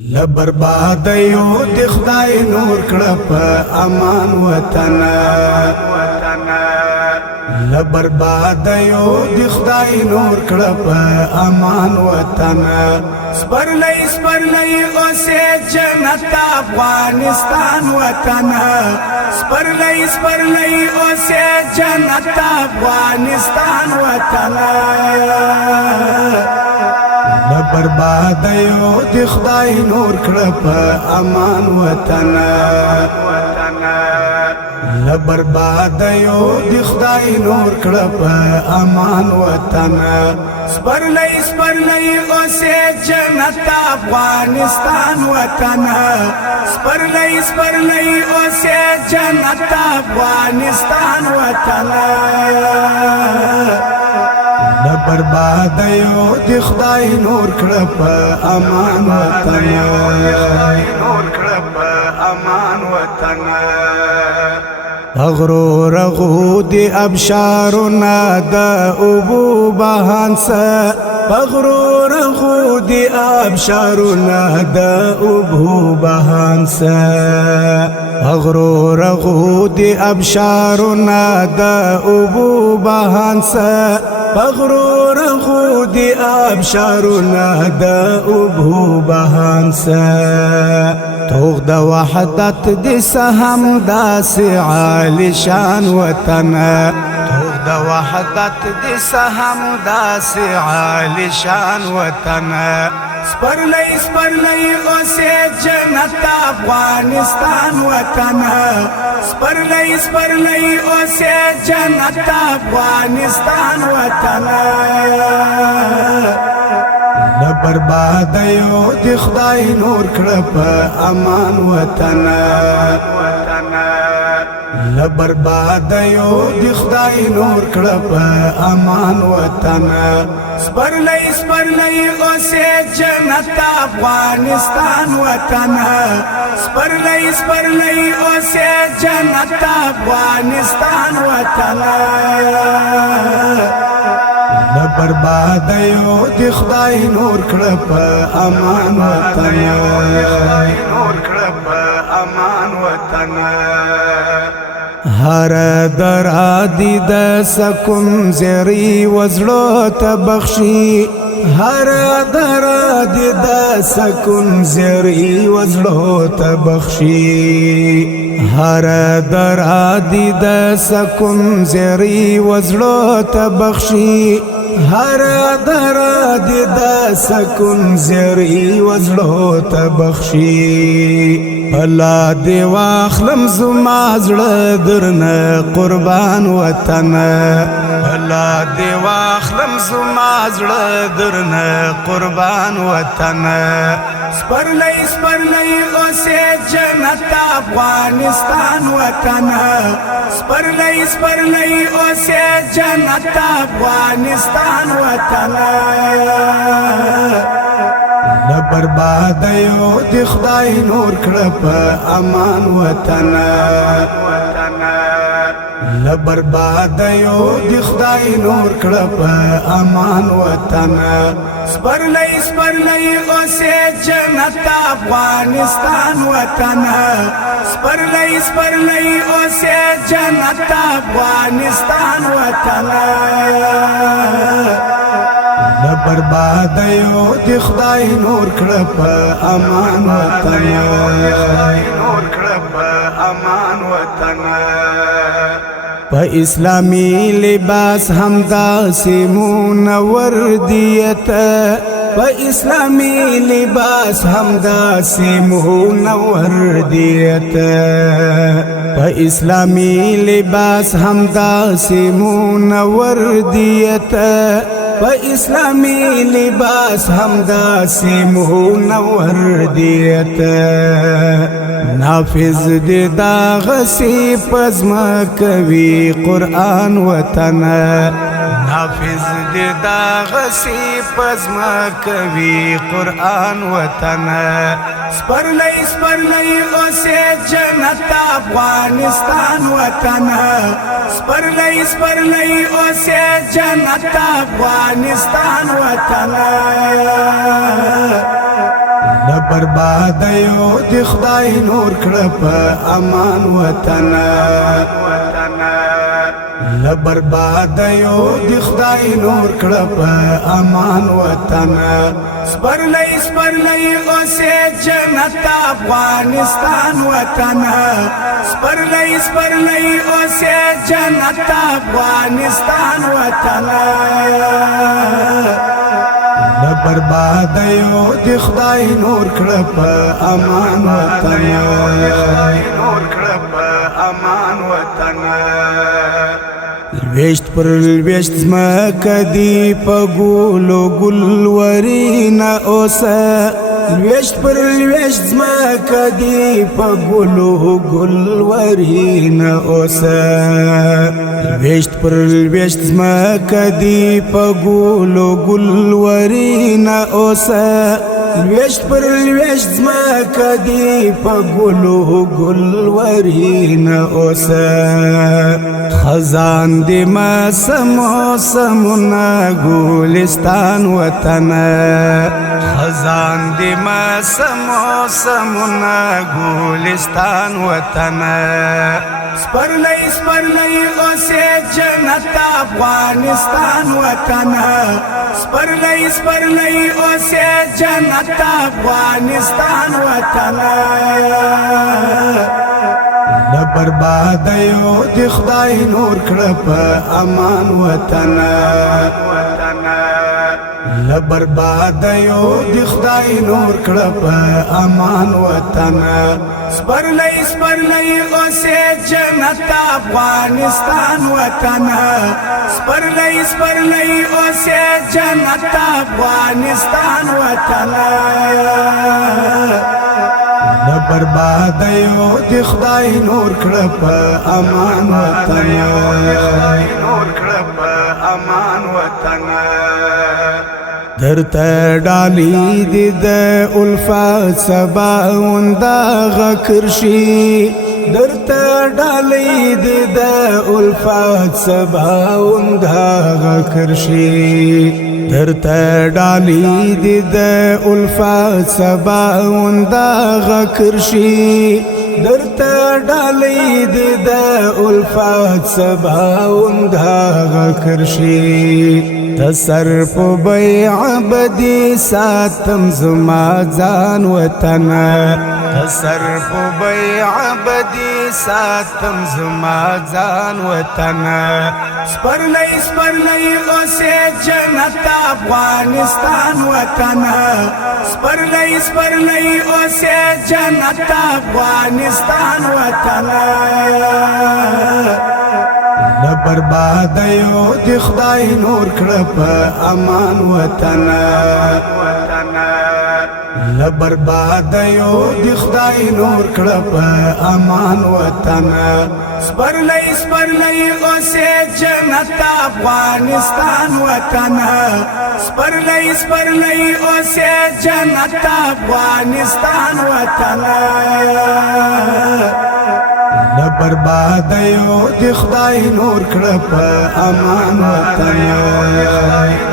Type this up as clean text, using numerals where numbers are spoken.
لبربادیو د خدای نور کړه په امان وطن لبربادیو د خدای نور کړه په امان وطن سپرلی اوسه جنت افغانستان وطن سپرلی اوسه جنت افغانستان وطن لبربادیو د خدای نور کړه په امان وطن لبربادیو د خدای نور کړه په امان وطن سپرلی اوسه جنت افغانستان وطن سپرلی اوسه جنت افغانستان وطن لبربادیو د خدای نور کړه په امان وطن اغرور غود ابشارنا د ابو بهانس اغرور غود ابشارنا د ابو بهانس اغرور غود ابشارنا د ابو بهانس اغرور غود ابشارنا د ابو بهانس توغ د وحدت د سهم داس عالی شان وطن توغ د وحدت د سهم داس عالی شان وطن سپرلی اوسه جنت افغانستان وطن سپرلی اوسه جنت افغانستان وطن لبربادیو د خدای نور کړه په امان وطن لبربادیو د خدای نور کړه په امان وطن سپرلی اوسه جنت افغانستان وطن سپرلی اوسه جنت افغانستان وطن لبربادیو د خدای نور کړه په امان وطن هر درا دی د سکون زری وزړو ته بخشي هر درا دی د سکون زری وزړو ته بخشي هر درا دی د سکون زری وزړو ته بخشي هر درا دی د سکون زری وزړو ته بخشي الله دی واخلم زما زړه درنه قربان وطن الله دی واخلم زما زړه درنه قربان وطن سپرلی اوسه جنت افغانستان وطن سپرلی اوسه جنت افغانستان وطن لبربادیو د خدای نور کړه په امان وطن لبربادیو د خدای نور کړه په امان وطن سپرلی اوسه جنت افغانستان وطن سپرلی اوسه جنت افغانستان وطن لبربادیو د خدای نور کړه په امان وطن په اسلامی لباس همداسې منور دیت په اسلامی لباس همداسې منور دیت په اسلامی لباس همداسې منور دیت په اسلامی لباس همداسې منور دیت نافذ دی دا غسی پزما کوي قرآن وطن نافذ دی دا غسی پزما کوي قرآن وطن سپرلی اوسه جنت افغانستان وطن سپرلی اوسه جنت افغانستان وطن لبربادیو دی خدای نور کړه په امان وطن لبربادیو دی خدای نور کړه په امان وطن سپرلی سپرلی اوسه جنت افغانستان وطن سپرلی سپرلی اوسه جنت افغانستان وطن لبربادیو دی خدای نور کړه په امان وطن نور کړه په امان وطن لویشت پر لویشت زمکه دی په ګلو ګلورینه اوسه لویشت پر لویشت زمکه دی په ګلو ګلورینه اوسه لویشت پر لویشت زمکه دی په ګلو ګلورینه اوسه لویشت پر لویشت زمکه دی په ګلو ګلورینه اوسه خزان دی موسمونه ګلستان وطن خزان دی موسمونه ګلستان وطن سپرلی سپرلی اوسه جنت افغانستان وطن سپرلی سپرلی اوسه جنت افغانستان وطن لبربادیو دی خدای نور کړه په امان وطن لبربادیو دی خدای نور کړه په امان وطن سپرلی سپرلی اوسه جنت افغانستان وطن سپرلی سپرلی اوسه جنت افغانستان وطن لبربادیو دی خدای نور کړه په امان وطن نور کړه په امان وطن درته ډالی دی د الفت سبا وندغه کرشي درته ډالی دی د الفت سبا وندغه کرشي درته ډالی دی د الفت سبا وندغه کرشي درته ډالی دی د الفت سبا وندغه کرشي تسر په بیع بدی ساتم زما ځان وطن تسر په بیع بدی ساتم زما ځان وطن سپرلی سپرلی اوسه جنت افغانستان وطن سپرلی سپرلی اوسه جنت افغانستان وطن لبربادیو دی خدای نور کړه په امان وطن لبربادیو دی خدای نور کړه په امان وطن سپرلی سپرلی اوسه جنت افغانستان وطن سپرلی سپرلی اوسه جنت افغانستان وطن لبربادیو دی خدای نور کړه په امان وطن